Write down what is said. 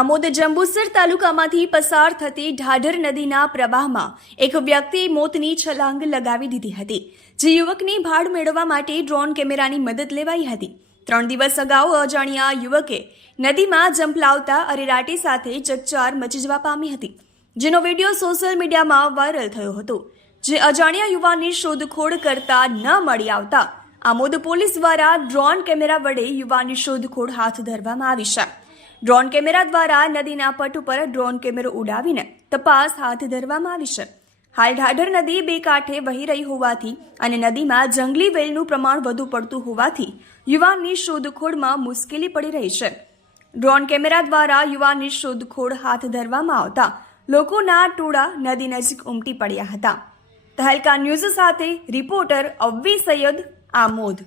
આમોદ જંબુસર તાલુકામાંથી પસાર થતી ઢાઢર નદીના પ્રવાહમાં એક વ્યક્તિએ મોતની છલાંગ લગાવી દીધી હતી, જે યુવકની ભાડ મેળવવા માટે ડ્રોન કેમેરાની મદદ લેવાઈ હતી. ત્રણ દિવસ અગાઉ અજાણ્યા યુવકે નદીમાં જંપ લાવતા અરેરાટી સાથે ચકચાર મચી જવા પામી હતી, જેનો વીડિયો સોશિયલ મીડિયામાં વાયરલ થયો હતો, જે અજાણ્યા યુવાનની શોધખોળ કરતા ન મળી આવતા આમોદ પોલીસ દ્વારા ડ્રોન કેમેરા વડે યુવાનની શોધખોળ હાથ ધરવામાં આવી છે. ડ્રોન કેમેરા દ્વારા નદીના પટ ઉપર ડ્રોન કેમેરો ઉડાવીને તપાસ હાથ ધરવામાં આવી છે. હાલ ઢાઢર નદી બે કાંઠે વહી રહી હોવાથી અને નદીમાં જંગલી વેલનું પ્રમાણ વધુ પડતું હોવાથી યુવાનની શોધખોળમાં મુશ્કેલી પડી રહી છે. ડ્રોન કેમેરા દ્વારા યુવાનની શોધખોળ હાથ ધરવામાં આવતા લોકોના ટોળા નદી નજીક ઉમટી પડ્યા હતા. તહેલકા ન્યૂઝ સાથે રિપોર્ટર અવ્વી સૈયદ આમોદ.